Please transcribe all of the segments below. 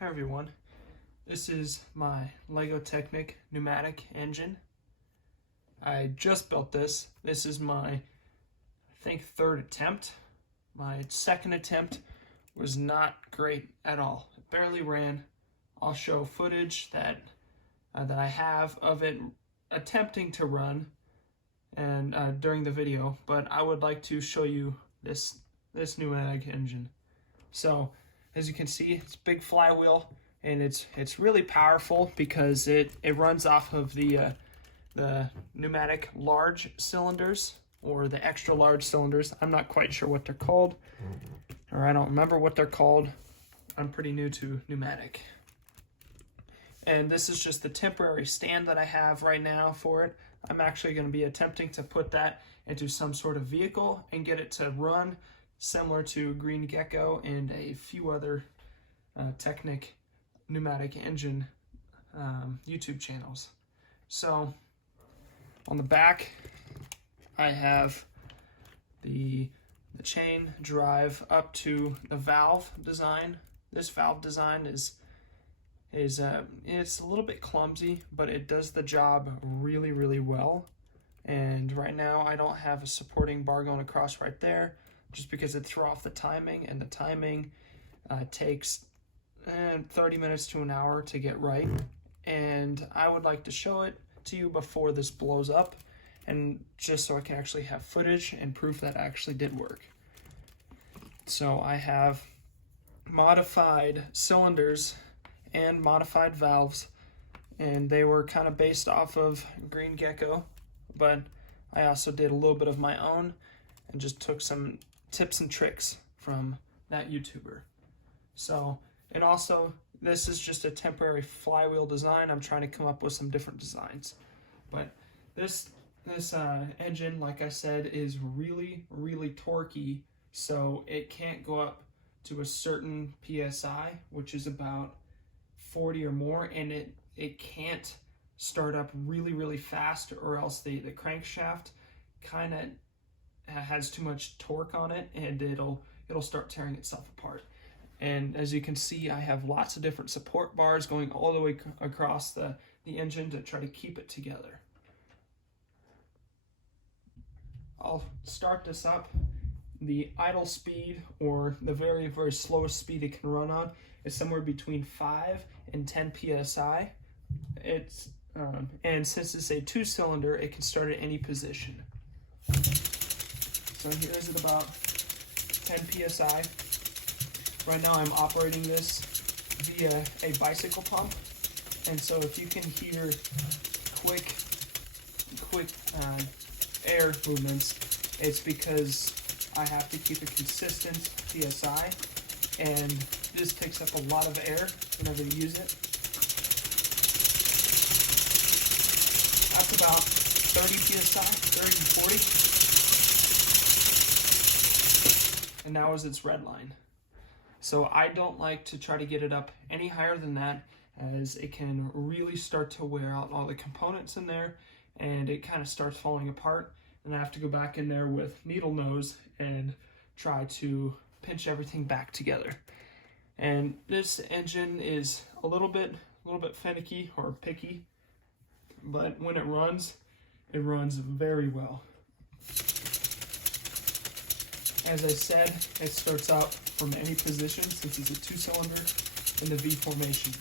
Hi everyone, this is my Lego Technic pneumatic engine. I just built this. This is my, I think, third attempt. My second attempt was not great at all. It barely ran. I'll show footage that I have of it attempting to run and during the video, but I would like to show you this pneumatic engine. So as you can see, it's a big flywheel, and it's really powerful because it runs off of the pneumatic large cylinders, or the extra large cylinders. I'm not quite sure what they're called, or I don't remember what they're called. I'm pretty new to pneumatic. And this is just the temporary stand that I have right now for it. I'm actually going to be attempting to put that into some sort of vehicle and get it to run similar to Green Gecko and a few other Technic pneumatic engine YouTube channels. So on the back, I have the chain drive up to the valve design. This valve design is it's a little bit clumsy, but it does the job really well. And right now I don't have a supporting bar going across right there, just because it threw off the timing, and the timing takes 30 minutes to an hour to get right. And I would like to show it to you before this blows up, and just so I can actually have footage and proof that actually did work. So I have modified cylinders and modified valves, and they were kind of based off of Green Gecko, but I also did a little bit of my own and just took some tips and tricks from that YouTuber. So, and also this is just a temporary flywheel design. I'm trying to come up with some different designs, but this engine, like I said, is really torquey, so it can't go up to a certain PSI, which is about 40 or more, and it can't start up really fast, or else the crankshaft kind of has too much torque on it, and it'll start tearing itself apart. And as you can see, I have lots of different support bars going all the way across the engine to try to keep it together. I'll start this up. The idle speed, or the very slowest speed it can run on, is somewhere between 5 and 10 psi. And since it's a 2-cylinder, it can start at any position. So here's at about 10 psi. Right now I'm operating this via a bicycle pump, and so if you can hear quick air movements, it's because I have to keep a consistent PSI, and this takes up a lot of air whenever you use it. That's about 30 PSI, 30 to 40. And now is its red line. So I don't like to try to get it up any higher than that, as it can really start to wear out all the components in there, and it kind of starts falling apart. And I have to go back in there with needle nose and try to pinch everything back together. And this engine is a little bit finicky or picky, but when it runs very well. As I said, it starts out from any position since it's a 2-cylinder in the V formation.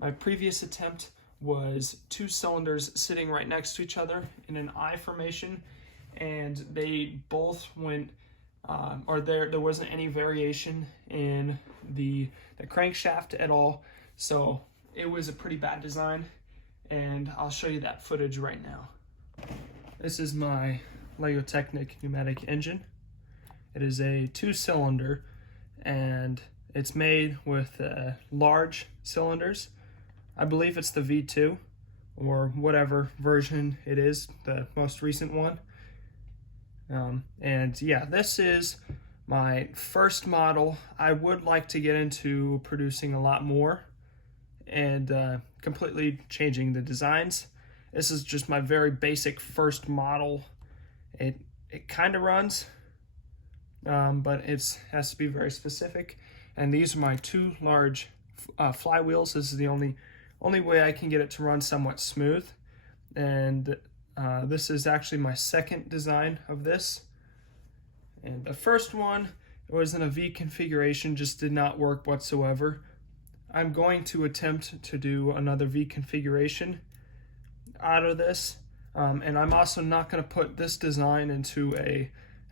My previous attempt was 2 cylinders sitting right next to each other in an I formation, and they both went, there wasn't any variation in the crankshaft at all, so it was a pretty bad design, and I'll show you that footage right now. This is my Lego Technic pneumatic engine. It is a 2-cylinder, and it's made with large cylinders. I believe it's the V2, or whatever version it is, the most recent one. And yeah, this is my first model. I would like to get into producing a lot more and completely changing the designs. This is just my very basic first model. It kind of runs. but it has to be very specific. And these are my two large flywheels. This is the only way I can get it to run somewhat smooth. And this is actually my second design of this. And the first one was in a V configuration, just did not work whatsoever. I'm going to attempt to do another V configuration out of this. And I'm also not going to put this design into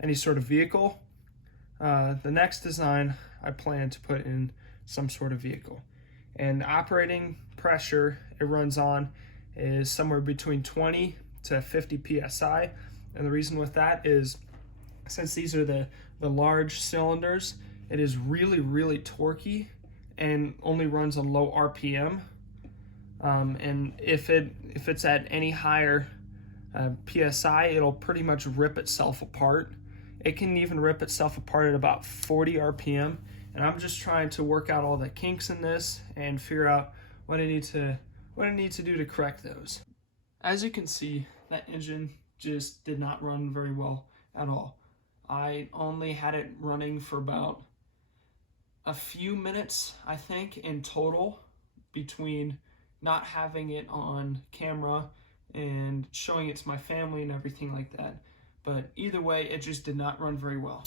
any sort of vehicle. The next design I plan to put in some sort of vehicle. And operating pressure it runs on is somewhere between 20 to 50 psi. And the reason with that is, since these are the large cylinders, it is really torquey and only runs on low RPM. And if it's at any higher PSI, it'll pretty much rip itself apart. It can even rip itself apart at about 40 RPM. And I'm just trying to work out all the kinks in this and figure out what I need to do to correct those. As you can see, that engine just did not run very well at all. I only had it running for about a few minutes, I think, in total, between not having it on camera and showing it to my family and everything like that. But either way, it just did not run very well.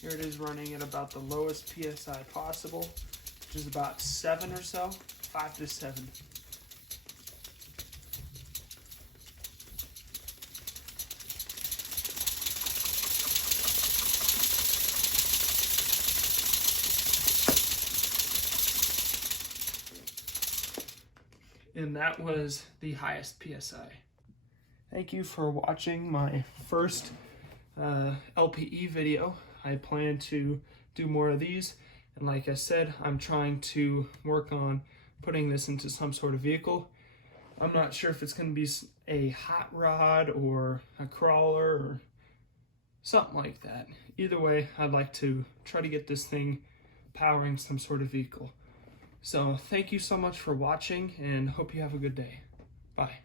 Here it is running at about the lowest PSI possible, which is about 7 or so, 5 to 7. And that was the highest PSI. Thank you for watching my first LPE video. I plan to do more of these, and like I said, I'm trying to work on putting this into some sort of vehicle. I'm not sure if it's going to be a hot rod or a crawler or something like that. Either way, I'd like to try to get this thing powering some sort of vehicle. So thank you so much for watching, and hope you have a good day. Bye.